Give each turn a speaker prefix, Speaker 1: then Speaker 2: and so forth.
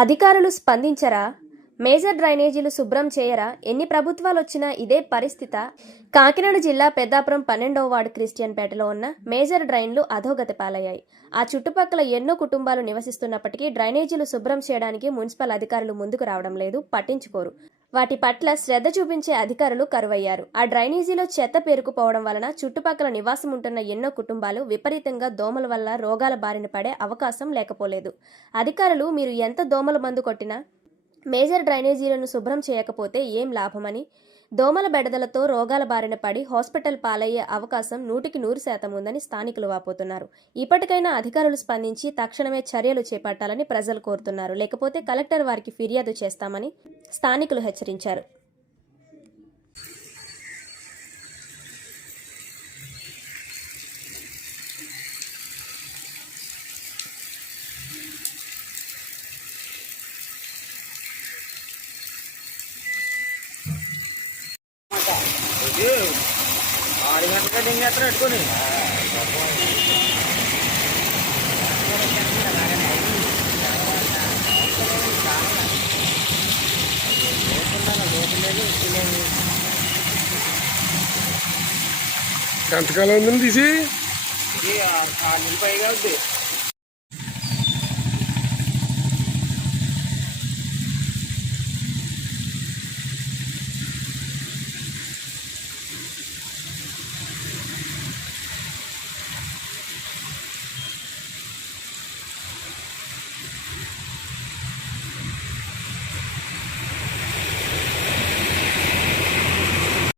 Speaker 1: అధికారులు స్పందించరా? మేజర్ డ్రైనేజీలు శుభ్రం చేయరా? ఎన్ని ప్రభుత్వాలు వచ్చినా ఇదే పరిస్థిత. కాకినాడ జిల్లా పెద్దాపురం పన్నెండవ వార్డు క్రిస్టియన్ పేటలో ఉన్న మేజర్ డ్రైన్లు అధోగతి పాలయ్యాయి. ఆ చుట్టుపక్కల ఎన్నో కుటుంబాలు నివసిస్తున్నప్పటికీ డ్రైనేజీలు శుభ్రం చేయడానికి మున్సిపల్ అధికారులు ముందుకు రావడం లేదు పట్టించుకోరు. వాటి పట్ల శ్రద్ధ చూపించే అధికారులు కరువయ్యారు. ఆ డ్రైనేజీలో చెత్త పేరుకుపోవడం వలన చుట్టుపక్కల నివాసం ఉంటున్న ఎన్నో కుటుంబాలు విపరీతంగా దోమల వల్ల రోగాల బారిన పడే అవకాశం లేకపోలేదు. అధికారులు మీరు ఎంత దోమల మందు కొట్టినా మేజర్ డ్రైనేజీలను శుభ్రం చేయకపోతే ఏం లాభమని దోమల బెడదలతో రోగాల బారిన పడి హాస్పిటల్ పాలయ్యే అవకాశం నూటికి నూరు శాతం ఉందని స్థానికులు వాపోతున్నారు. ఇప్పటికైనా అధికారులు స్పందించి తక్షణమే చర్యలు చేపట్టాలని ప్రజలు కోరుతున్నారు. లేకపోతే కలెక్టర్ వారికి ఫిర్యాదు చేస్తామని స్థానికులు హెచ్చరించారు.
Speaker 2: ఆరు గంటలకే దింగేస్తారు పెట్టుకొని
Speaker 3: ఎంతకాలం ఉందని తీసి
Speaker 2: పైగా అవుద్ది